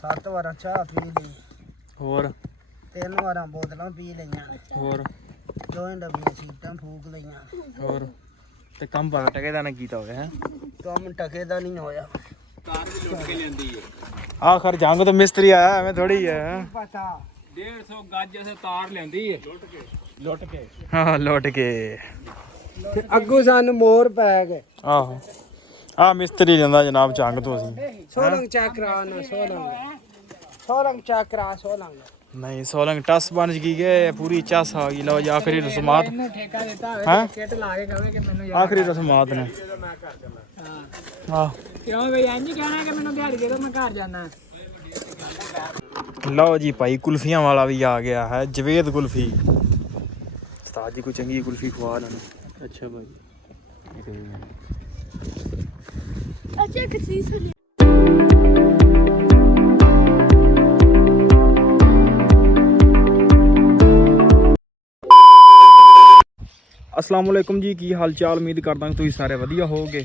ਸੱਤ ਵਾਰਾਂ ਚਾਹ ਪੀ ਲਈ। ਹੋਰ? ਤਿੰਨ ਵਾਰਾਂ ਬੋਤਲਾਂ ਪੀ ਲਈਆਂ। ਹੋਰ? ਦੋਵੇਂ ਡੱਬੀਆਂ ਸੀਟਾਂ ਫੂਕ ਲਈਆਂ। ਹੋਰ? ਤੇ ਕੰਮ ਬੜਾ ਟਕੇ ਦਾ ਨਾ ਕੀਤਾ ਹੋਇਆ ਹੈ? ਕੰਮ ਟਕੇ ਦਾ ਨਹੀਂ ਹੋਇਆ। ਆਖਰ ਜੰਗ ਤੋਂ ਮਿਸਤਰੀ ਆਇਆ ਐਵੇਂ ਥੋੜੀ ਹੈ? ਪਤਾ? 150 ਗੱਜ ਅਸੇ ਤਾਰ ਲੈਂਦੀ ਹੈ ਲੁੱਟ ਕੇ। ਲੁੱਟ ਕੇ। ਹਾਂ ਲੁੱਟ ਕੇ। ਤੇ ਅੱਗੋਂ ਸਾਨੂੰ ਮੋਰ ਪੈ ਗਏ। ਆਹੋ। ਆ ਮਿਸਤਰੀ ਲੈਂਦਾ ਜਨਾਬ ਜੰਗ ਤੋਂ ਅਸੀਂ। ਸੋਲੰਗ ਚੱਕਰਾ ਨਾ ਸੋਲੰਗ। ਸੋਲੰਗ ਚੱਕਰਾ ਸੋਲੰਗ। ਨਹੀਂ ਸੋਲੰਗ ਟਸ ਬਣ ਗਈ ਗਏ ਪੂਰੀ ਚਸ ਆ ਗਈ। ਲਓ ਜੀ ਆਖਰੀ ਰਸਮਾਤ। ਇਹਨੂੰ ਠੇਕਾ ਦਿੱਤਾ ਹੋਵੇ ਹਾਂ? ਕਿਟ ਲਾ ਕੇ ਕਹਵੇ ਕਿ ਮੈਨੂੰ ਆਖਰੀ ਰਸਮਾਤ ਨੇ। ਹਾਂ। ਆਹ। ਕਿਉਂ ਬਈ ਇੰਜ ਕਹਿਣਾ ਕਿ ਮੈਨੂੰ ਦਿਹਾੜੀ ਦੇ ਦੋ ਮੈਂ ਘਰ ਜਾਣਾ। ਲਓ ਜੀ ਭਾਈ ਕੁਲਫੀਆਂ ਵਾਲਾ ਵੀ ਆ ਗਿਆ ਹੈ ਜਵੇਦ ਕੁਲਫੀ। ਉਸਤਾਦ ਜੀ ਕੋਈ ਚੰਗੀ ਕੁਲਫੀ ਖਵਾ ਲੈਣ। ਅੱਛਾ ਭਾਈ। ਅੱਛਾ ਇੱਕ ਸੁਣੀ ਅਸਲਾਮ ਜੀ ਕੀ ਹਾਲ ਚਾਲ? ਉਮੀਦ ਕਰਦਾ ਤੁਸੀਂ ਸਾਰੇ ਵਧੀਆ ਹੋਵੋਗੇ।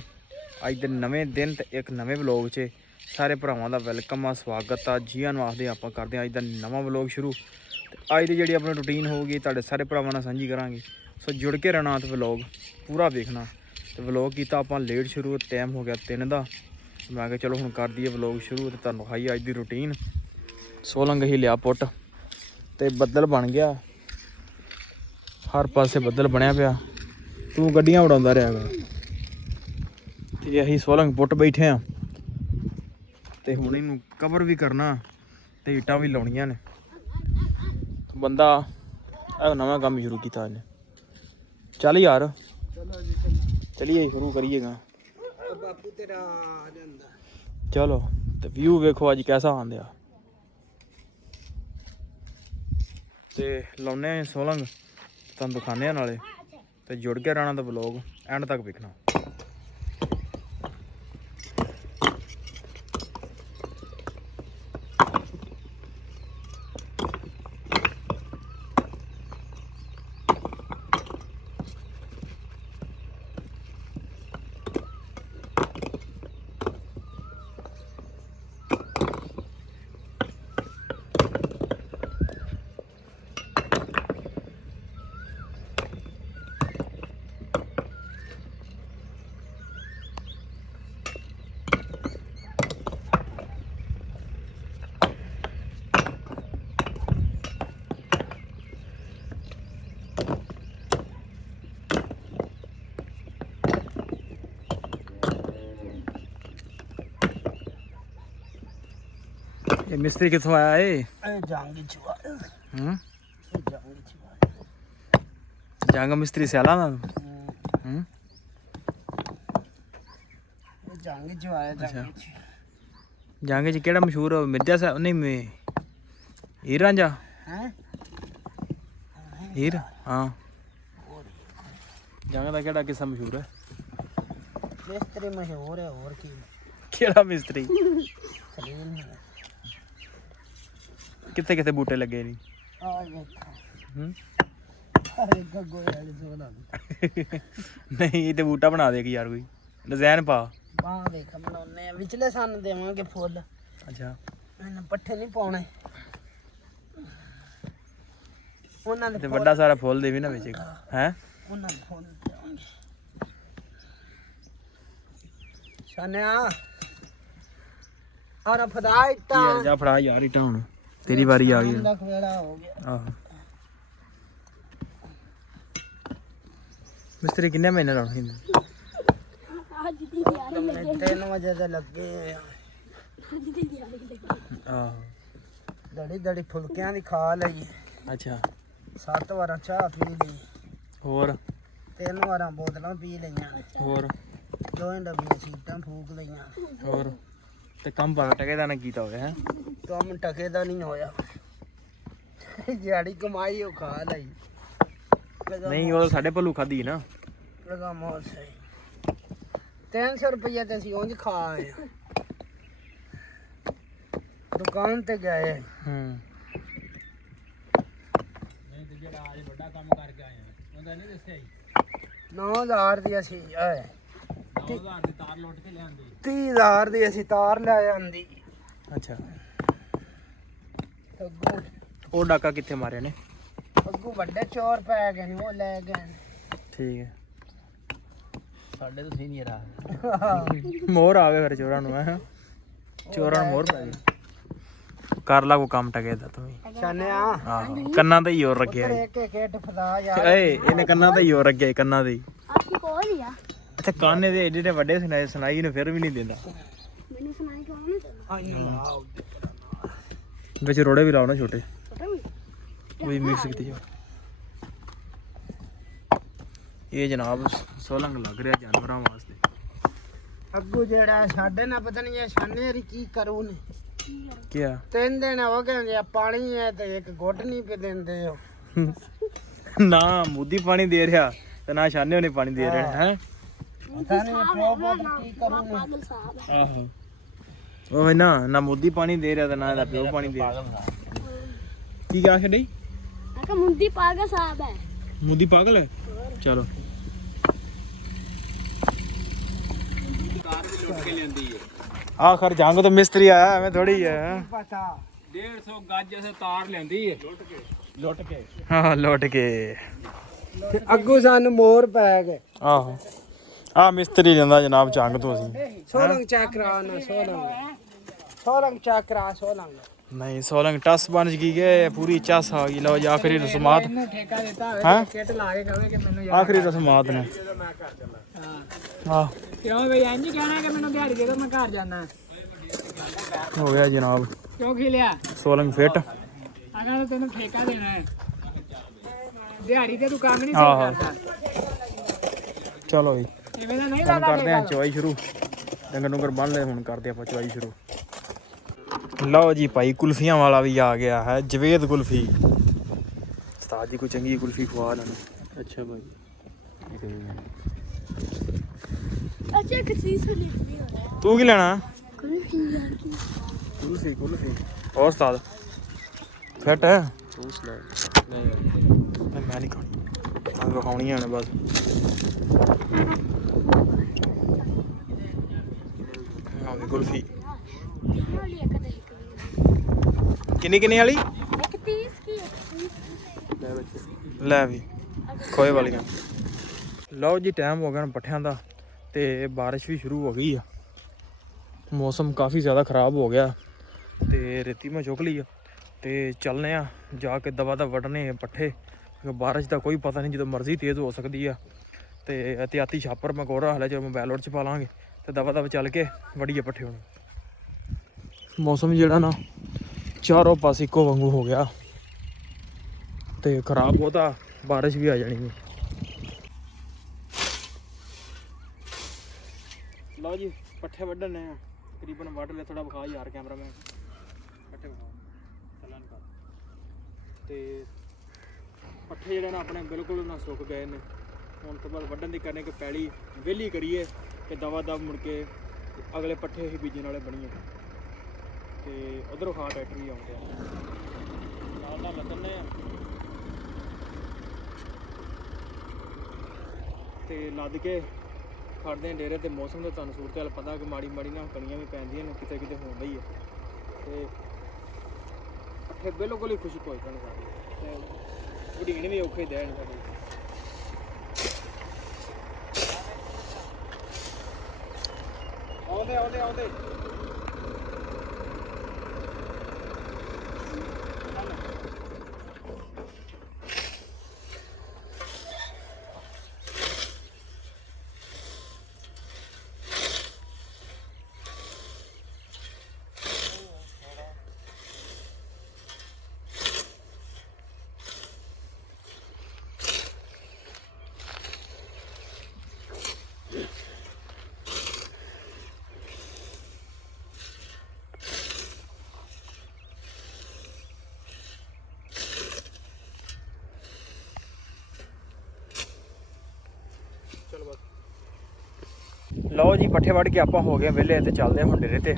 ਅੱਜ ਦੇ ਨਵੇਂ ਦਿਨ ਤੇ ਇੱਕ ਨਵੇਂ ਵਲੌਗ 'ਚ ਸਾਰੇ ਭਰਾਵਾਂ ਦਾ ਵੈਲਕਮ ਆ, ਸਵਾਗਤ ਆ। ਜੀਆਂ ਨੂੰ ਆਖਦੇ ਆਪਾਂ ਕਰਦੇ ਹਾਂ ਅੱਜ ਦਾ ਨਵਾਂ ਵਲੌਗ ਸ਼ੁਰੂ। ਤੇ ਅੱਜ ਦੀ ਜਿਹੜੀ ਆਪਣੀ ਰੁਟੀਨ ਹੋਊਗੀ, ਤੁਹਾਡੇ ਸਾਰੇ ਭਰਾਵਾਂ ਨਾਲ ਸਾਂਝੀ ਕਰਾਂਗੇ। ਸੋ ਜੁੜ ਕੇ ਰਹਿਣਾ ਤੇ ਵਲੌਗ, ਪੂਰਾ ਵੇਖਣਾ। ਤੇ ਵਲੌਗ ਕੀਤਾ, ਆਪਾਂ ਲੇਟ ਸ਼ੁਰੂ ਟਾਈਮ ਹੋ ਗਿਆ 3 ਦਾ। ਮੈਂ ਕਿਹਾ ਚਲੋ ਹੁਣ ਕਰ ਦਈਏ ਵਲੌਗ ਸ਼ੁਰੂ ਤੇ ਤੁਹਾਨੂੰ ਹਾਈ ਅੱਜ ਦੀ ਰੁਟੀਨ ਸੋਲੰਗ ਹੀ ਲਿਆ ਪੁੱਟ ਤੇ ਬੱਦਲ ਬਣ ਗਿਆ। ਹਰ ਪਾਸੇ ਬੱਦਲ ਬਣਿਆ ਪਿਆ। ਤੂੰ ਗੱਡੀਆਂ ਉਡਾਉਂਦਾ ਰਿਹਾ ਗਾ ਤੇ ਅਸੀਂ ਸੋਲੰਗ ਪੁੱਟ ਬੈਠੇ ਆ ਤੇ ਹੁਣ ਇਹਨੂੰ ਕਵਰ ਵੀ ਕਰਨਾ ਤੇ ਈਟਾਂ ਵੀ ਲਾਉਣੀਆਂ ਨੇ। ਬੰਦਾ ਇਹ ਨਵਾਂ ਕੰਮ ਸ਼ੁਰੂ ਕੀਤਾ ਇਹਨੇ। ਚੱਲ ਯਾਰ। ਚਲਿਏ ਸ਼ੁਰੂ ਕਰੀਏਗਾ ਬਾਪੂ ਤੇਰਾ ਆ ਜਾਂਦਾ। ਚਲੋ ਤੇ ਵਿਊ ਵੇਖੋ ਅੱਜ ਕੈਸਾ ਆਂਦਿਆ ਤੇ ਲਾਉਨੇ ਆ ਸੋਲੰਗ ਤੁਹਾਨੂੰ ਦਿਖਾਣੇ ਆ ਨਾਲੇ। ਤੇ ਜੁੜ ਕੇ ਰਹਿਣਾ ਤਾਂ ਵਲੌਗ ਐਂਡ ਤੱਕ ਵੇਖਣਾ। ਇਹ ਮਿਸਤਰੀ ਕਿੱਥੋਂ ਆਇਆ ਏ? ਇਹ ਜੰਗ ਹੂੰ? ਮਿਸਤਰੀ ਸਿਆਲਾ ਦਾ ਹੂੰ। ਇਹ ਜੰਗ ਚ ਵਾਇਆ ਜੰਗ ਚ। ਜੰਗ ਚ ਕਿਹੜਾ ਮਸ਼ਹੂਰ? ਮਿਰਜ਼ਾ ਸਾਹਿਬ? ਨਹੀਂ ਮੇ ਹੀਰ ਰਾਂਝਾ? ਹੈ? ਹੀਰ? ਹਾਂ। ਜੰਗ ਦਾ ਕਿਹੜਾ ਕਿੱਸਾ ਮਸ਼ਹੂਰ ਹੈ? ਮਿਸਤਰੀ ਮਸ਼ਹੂਰ ਹੈ ਹੋਰ ਕੀ। ਕਿਹੜਾ ਮਿਸਤਰੀ? ਕਿੱਥੇ ਕਿੱਥੇ ਬੂਟੇ ਲੱਗੇ ਨਹੀਂ ਆ ਵੇਖੋ। ਹੂੰ? ਅਰੇ ਗੱਗੋ ਵਾਲੇ ਸੋਨਾ ਨਹੀਂ ਇਹ ਤੇ ਬੂਟਾ ਬਣਾ ਦੇ ਕਿ ਯਾਰ ਕੋਈ। ਡਿਜ਼ਾਈਨ ਪਾ। ਬਾਹ ਵੇਖ ਬਣਾਉਨੇ ਆ। ਵਿਚਲੇ ਸਾਨੂੰ ਦੇਵਾਂਗੇ ਫੁੱਲ। ਅੱਛਾ। ਇਹਨਾਂ ਪੱਠੇ ਨਹੀਂ ਪਾਉਣੇ। ਉਹਨਾਂ ਦੇ ਤੇ ਵੱਡਾ ਸਾਰਾ ਫੁੱਲ ਦੇਵੀ ਨਾ ਵਿੱਚ ਹੈ। ਉਹਨਾਂ ਦੇ ਫੁੱਲ ਦੇਵਾਂਗੇ। ਸ਼ਾਨਿਆ। ਔਰ ਯਾਰ ਤਾਂ ਜਾ ਫੜਾ ਯਾਰ ਇਟਾ ਹੁਣ। ਤੇਰੀ ਵਾਰੀ ਆ ਗਈ। ਲੱਖ ਵੇੜਾ ਹੋ ਗਿਆ। ਆਹੋ। ਮਿਸਤਰੀ ਕਿੰਨੇ ਮਹੀਨੇ ਲਾਉਣਾ ਸੀ ਅੱਜ ਦੀ ਤਿਆਰੀ ਮੈਂ 3 ਵਜੇ ਦੇ ਲੱਗੇ ਆ। ਅੱਜ ਦੀ ਤਿਆਰੀ ਲੱਗੀ ਆਹੋ। ਦੜੀ ਦੜੀ ਫੁਲਕਿਆਂ ਦੀ ਖਾ ਲਈ। ਅੱਛਾ। ਸੱਤ ਵਾਰਾਂ ਚਾਹ ਪੀ ਲਈ। ਹੋਰ? ਤਿੰਨ ਵਾਰਾਂ ਬੋਤਲਾਂ ਪੀ ਲਈਆਂ। ਹੋਰ? ਦੋਵੇਂ ਡੱਬੀਆਂ ਸੀਟਾਂ ਫੂਕ ਲਈਆਂ। ਹੋਰ? ਤੇ ਕੰਮ ਬੜਾ ਟਕੇ ਦਾ ਨਾ ਕੀਤਾ ਹੋਇਆ ਹੈ? ਕੰਮ ਟਕੇ ਦਾ ਨਹੀਂ ਹੋਇਆ। ਜਿਹੜੀ ਕਮਾਈ ਉਹ ਖਾ ਲਈ। ਨਹੀਂ ਉਹ ਸਾਡੇ ਭੱਲੂ ਖਾਦੀ ਨਾ। ਲਗਾ ਮੋਰ ਸਹੀ। 300 ਰੁਪਏ ਤੇ ਅਸੀਂ ਉਂਝ ਖਾ ਆਏ ਆ। ਦੁਕਾਨ ਤੇ ਗਏ। ਹੂੰ। ਨਹੀਂ ਤੇ ਜਿਹੜਾ ਅੱਜ ਵੱਡਾ ਕੰਮ ਕਰਕੇ ਆਏ ਆ ਉਹਦਾ ਨਹੀਂ ਦੱਸਿਆ ਜੀ? 9000 ਦੀ ਅਸੀਂ ਆਏ। 9000 ਦੀ ਤਾਰ ਲੁੱਟ ਕੇ ਲਿਆਂਦੀ। 30000 ਦੀ ਅਸੀਂ ਤਾਰ ਲੈ ਆਂਦੀ। ਅੱਛਾ। ਅੱਗੂ ਉਹ ਡਾਕਾ ਕਿੱਥੇ ਮਾਰਿਆ ਨੇ? ਅੱਗੂ ਵੱਡੇ ਚੋਰ ਪੈ ਗਏ ਨੇ ਉਹ ਲੈ ਗਏ ਨੇ। ਠੀਕ ਹੈ। ਸਾਡੇ ਤੋਂ ਸੀਨੀਅਰ ਆ। ਮੋਹਰ ਆ ਗਏ ਫਿਰ ਚੋਰਾਂ ਨੂੰ ਹੈ। ਚੋਰਾਂ ਨੂੰ ਮੋਹਰ ਪੈ ਗਈ। ਕਰ ਲਾ ਕੋ ਕੰਮ ਟਕੇ ਦਾ ਤੂੰ ਵੀ। ਛਾਨਿਆ? ਆਹੋ ਕੰਨਾਂ ਤੇ ਹੀ ਹੋਰ ਰੱਖਿਆ ਈ। ਇੱਕ ਇੱਕ ਇੱਟ ਫਦਾ ਯਾਰ। ਏ ਇਹਨੇ ਕੰਨਾਂ ਤੇ ਹੀ ਹੋਰ ਰੱਖਿਆ ਈ, ਕੰਨਾਂ ਤੇ ਹੀ। ਆਪਕੀ ਕੋਲ ਆ। ਅੱਛਾ ਕਾਨੇ ਦੇ ਏਡੇ ਏਡੇ ਵੱਡੇ ਸੁਣਾਈ ਸੁਣਾਈ ਨੂੰ ਫਿਰ ਵੀ ਨਹੀਂ ਦਿੰਦਾ। ਮੈਨੂੰ ਸੁਣਾਈ ਕਿਉਂ ਨਹੀਂ ਦਿੰਦਾ? ਆਈ ਵਿੱਚ ਰੋੜੇ ਵੀ ਲਾਉਣਾ ਛੋਟੇ। ਉਹ ਵੀ। ਮਿਕਸ ਕੀਤੀ ਜਾ ਇਹ ਜਨਾਬ ਸੋਲੰਗ ਲੱਗ ਰਿਹਾ ਜਾਨਵਰਾਂ ਵਾਸਤੇ। ਅੱਗੂ ਜਿਹੜਾ ਸਾਡੇ ਨਾਲ ਪਤਾ ਨਹੀਂ ਇਹ ਛਾਨੇ ਰੀ ਕੀ ਕਰੂ ਨੇ। ਕੀ ਆ ਤਿੰਨ ਦਿਨ ਹੋ ਗਏ ਜੇ ਪਾਣੀ ਹੈ ਤੇ ਇੱਕ ਗੁੱਟ ਨਹੀਂ ਪੀ ਦਿੰਦੇ ਹੋ ਨਾ ਮੋਦੀ ਪਾਣੀ ਦੇ ਰਿਹਾ ਤੇ ਨਾ ਸ਼ਾਨੇ ਉਹਨੇ ਪਾਣੀ ਦੇ ਰਿਹਾ ਹੈ? ਪਤਾ ਨਹੀਂ ਪੁੱਤ ਕੀ ਕਰੂ ਨੇ। ਆਹੋ। ਉਹ ਨਾ ਨਾ ਮੋਦੀ ਪਾਣੀ ਦੇ ਰਿਹਾ ਤੇ ਨਾ ਇਹਦਾ ਪਿਓ ਪਾਣੀ ਦੇ ਰਿਹਾ। ਕੀ ਕਹਾ ਛੱਡੀ ਮੈਂ ਕਿਹਾ ਮੁੰਡੀ ਪਾਗਲ ਸਾਹਿਬ ਹੈ। ਮੋਦੀ ਪਾਗਲ ਹੈ? ਚਲੋ। ਆਖਰ ਜੰਗ ਤੋਂ ਮਿਸਤਰੀ ਆਇਆ ਐਵੇਂ ਥੋੜੀ ਹੈ। ਪਤਾ 150 ਗੱਜ ਅਸੇ ਤਾਰ ਲੈਂਦੀ ਹੈ ਲੁੱਟ ਕੇ। ਹਾਂ ਲੁੱਟ ਕੇ। ਤੇ ਅੱਗੂ ਸਾਨੂੰ ਮੋਰ ਪੈ ਗਏ। ਆਹੋ। ਆ ਮਿਸਤਰੀ ਲੈਂਦਾ ਜਨਾਬ ਜੰਗ ਤੋਂ ਅਸੀਂ। ਸੋਲੰਗ ਚੱਕਰਾ ਨਾ ਸੋਲੰਗ। ਸੋਲੰਗ ਚੱਕਰਾ ਸੋਲੰਗ। ਨਹੀਂ ਸੋਲੰਗ ਟਸ ਬਣ ਗਈ ਗਏ ਪੂਰੀ ਚਸ ਆ ਗਈ। ਲਓ ਜੀ ਆਖਰੀ ਰਸਮਾਤ। ਇਹਨੂੰ ਠੇਕਾ ਦਿੱਤਾ ਹੋਵੇ ਹਾਂ? ਕਿੱਟ ਲਾ ਕੇ ਕਹਵੇ ਕਿ ਮੈਨੂੰ ਆਖਰੀ ਰਸਮਾਤ ਨੇ। ਆਹ। ਕਿਉਂ ਬਈ ਇੰਜ ਕਹਿਣਾ ਕਿ ਮੈਨੂੰ ਦਿਹਾੜੀ ਦੇ ਦੋ ਮੈਂ ਘਰ ਜਾਣਾ ਹੋ ਗਿਆ ਜਨਾਬ। ਕਿਉਂ ਕੀ ਲਿਆ ਸੋਲੰਗ ਫਿੱਟ। ਅਗਾ ਤਾਂ ਤੈਨੂੰ ਠੇਕਾ ਦੇਣਾ ਹੈ। ਦਿਹਾੜੀ ਤੇ ਤੂੰ ਕੰਮ ਨਹੀਂ ਆਹੋ। ਸਹੀ ਕਰਦਾ। ਚਲੋ ਜੀ। ਇਵੇਂ ਦਾ ਨਹੀਂ ਹੁਣ ਲੱਗਦਾ ਕਰਦੇ ਹਾਂ ਚਵਾਈ ਸ਼ੁਰੂ। ਡੰਗਰ ਡੁੰਗਰ ਬੰਨ ਲੈ ਹੁਣ ਕਰਦੇ ਆਪਾਂ ਚਵਾਈ ਸ਼ੁਰੂ। ਲਓ ਜੀ ਭਾਈ ਕੁਲਫੀਆਂ ਵਾਲਾ ਵੀ ਆ ਗਿਆ ਹੈ ਜਵੇਦ ਕੁਲਫੀ। ਉਸਤਾਦ ਜੀ ਕੋਈ ਚੰਗੀ ਕੁਲਫੀ ਖਵਾ ਲੈਣ ਅੱਛਾ ਭਾਈ। ਅੱਛਾ ਇੱਕ ਚੀਜ਼ ਸੁਣੀ ਸੀ ਤੂੰ ਕੀ ਲੈਣਾ? ਕੁਲਫੀ ਯਾਰ ਕੀ? ਕੁਲਫੀ ਕੁਲਫੀ। ਹੋਰ ਉਸਤਾਦ। ਫਿੱਟ ਹੈ? ਤੂੰ ਸੁਣਾ। ਨਹੀਂ ਮੈਂ ਨਹੀਂ ਖਾਣੀ। ਮੈਂ ਖਾਣੀ ਬਸ। ਹਾਂ ਵੀ ਕੁਲਫੀ। ਕਿੰਨੀ ਕਿੰਨੀ ਵਾਲੀ? ਇੱਕ 30 ਕੀ ਇੱਕ ਲੈ ਵੀ, ਖੋਏ ਵਾਲੀਆਂ। ਲਓ ਜੀ ਟਾਈਮ ਹੋ ਗਿਆ ਪੱਠਿਆਂ ਦਾ ਤੇ ਬਾਰਿਸ਼ ਵੀ ਸ਼ੁਰੂ ਹੋ ਗਈ ਆ। ਮੌਸਮ ਕਾਫੀ ਜ਼ਿਆਦਾ ਖਰਾਬ ਹੋ ਗਿਆ ਤੇ ਰੇਤੀ ਮੈਂ ਚੁੱਕ ਲਈ ਆ। ਤੇ ਚੱਲਨੇ ਆ, ਜਾ ਕੇ ਦਵਾ ਦਾ ਵੜਨੇ ਪੱਠੇ। ਬਾਰਿਸ਼ ਦਾ ਕੋਈ ਪਤਾ ਨਹੀਂ ਜਦੋਂ ਮਰਜ਼ੀ ਤੇਜ਼ ਹੋ ਸਕਦੀ ਆ। ਤੇ ਇhtiyati ਛਾਪਰ ਮੈਂ ਕੋਰਾ ਹਲੇ ਜਦੋਂ ਮੋਬਾਈਲ ਉੱਡ ਚ ਪਾ ਲਾਂਗੇ। ਤੇ ਦਵਾ ਦਵਾ ਚੱਲ ਕੇ ਵੜੀਏ ਪੱਠੇ ਹੁਣ। ਮੌਸਮ ਜਿਹੜਾ ਨਾ, ਚਾਰੋਂ ਪਾਸੇ ਇੱਕੋ ਵਾਂਗੂ ਹੋ ਗਿਆ। ਤੇ ਖਰਾਬ ਬਹੁਤਾ, ਬਾਰਿਸ਼ ਵੀ ਆ ਜਾਣੀ ਹੈ ਲਓ ਜੀ, ਪੱਠੇ ਵੱਢਣ ਨੇ ਤਕਰੀਬਨ ਵੱਢ ਲਿਆ ਥੋੜਾ ਵਿਖਾ ਯਾਰ ਕੈਮਰਾਮੈਨ। ਪੱਠੇ ਵਿਖਾ ਚੱਲਣ ਕਰ ਤੇ ਪੱਠੇ ਜਿਹੜੇ ਨਾ ਆਪਣੇ ਬਿਲਕੁਲ ਨਾ ਸੁੱਕ ਗਏ ਨੇ। ਹੁਣ ਤੋਂ ਬਾਅਦ ਵੱਢਣ ਦੀ ਕਰਨੇ ਕਿ ਪੈਲੀ ਵਿਹਲੀ ਕਰੀਏ ਕਿ ਦਵਾ ਦਵ ਮੁੜ ਕੇ ਅਗਲੇ ਪੱਠੇ ਹੀ ਬੀਜਣ ਵਾਲੇ ਬਣੀਏ। ਤੇ ਉਧਰੋਂ ਖਾ ਟਰੈਕਟਰ ਵੀ ਆਉਂਦੇ ਆ। ਨਾਲ ਨਾਲ ਲੱਗਣੇ ਆ ਤੇ ਲੱਦ ਕੇ ਖੜਦੇ ਆ ਡੇਰੇ ਤੇ ਮੌਸਮ ਦਾ ਤੁਹਾਨੂੰ ਸੂਰਤ ਹਾਲ ਪਤਾ ਕਿ ਮਾੜੀ ਮਾੜੀ ਨਾ ਕਣੀਆਂ ਵੀ ਪੈਂਦੀਆਂ ਨੇ, ਕਿਤੇ ਕਿਤੇ ਹੋਣ ਡਈ ਹੈ ਤੇ ਪੱਠੇ ਬਿਲਕੁਲ ਹੀ ਖੁਸ਼ਕ ਹੋਏ ਪਏ ਸਾਰੇ। ਤੇ ਉਡੀਣ ਵੀ ਔਖੇ ਦੇਣ ਸਾਡੇ। ਆਉਂਦੇ ਆਉਂਦੇ ਆਉਂਦੇ। ਲਓ ਜੀ, ਪੱਠੇ ਵੜ ਕੇ ਆਪਾਂ ਹੋ ਗਏ ਵਿਹਲੇ ਤੇ ਚੱਲਦੇ ਹਾਂ ਹੁਣ ਡੇਰੇ ਤੇ।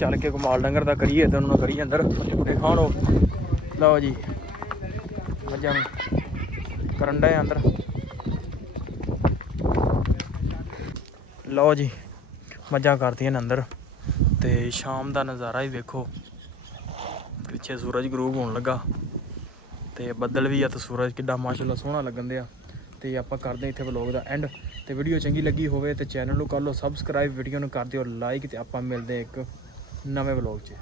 ਚੱਲ ਕੇ ਕਮਾਲ ਡੰਗਰ ਦਾ ਕਰੀਏ ਤੇ ਉਹਨਾਂ ਨੂੰ ਕਰੀ ਅੰਦਰ, ਪੱਠੇ ਖਾਣੋ ਲਓ ਜੀ, ਮੱਝਾਂ ਨੂੰ ਕਰਨ ਡਏ ਅੰਦਰ। ਲਓ ਜੀ, ਮੱਝਾਂ ਕਰਦੀਆਂ ਨੇ ਅੰਦਰ ਤੇ ਸ਼ਾਮ ਦਾ ਨਜ਼ਾਰਾ ਹੀ ਵੇਖੋ। ਪਿੱਛੇ ਸੂਰਜ ਗਰੂਬ ਹੋਣ ਲੱਗਾ ਤੇ ਬੱਦਲ ਵੀ ਆ ਤੇ ਸੂਰਜ ਕਿੱਡਾ ਮਾਸ਼ਾਅੱਲਾ ਸੋਹਣਾ ਲੱਗਣ ਦਿਆ। ਤੇ ਆਪਾਂ ਕਰਦੇ ਇੱਥੇ ਵਲੌਗ ਦਾ ਐਂਡ ਤੇ ਵੀਡੀਓ ਚੰਗੀ ਲੱਗੀ ਹੋਵੇ ਤੇ ਚੈਨਲ ਨੂੰ ਕਰ ਲਓ ਸਬਸਕ੍ਰਾਈਬ ਵੀਡੀਓ ਨੂੰ ਕਰ ਦਿਓ ਲਾਈਕ ਤੇ ਆਪਾਂ ਮਿਲਦੇ ਇੱਕ ਨਵੇਂ ਵਲੌਗ 'ਚ।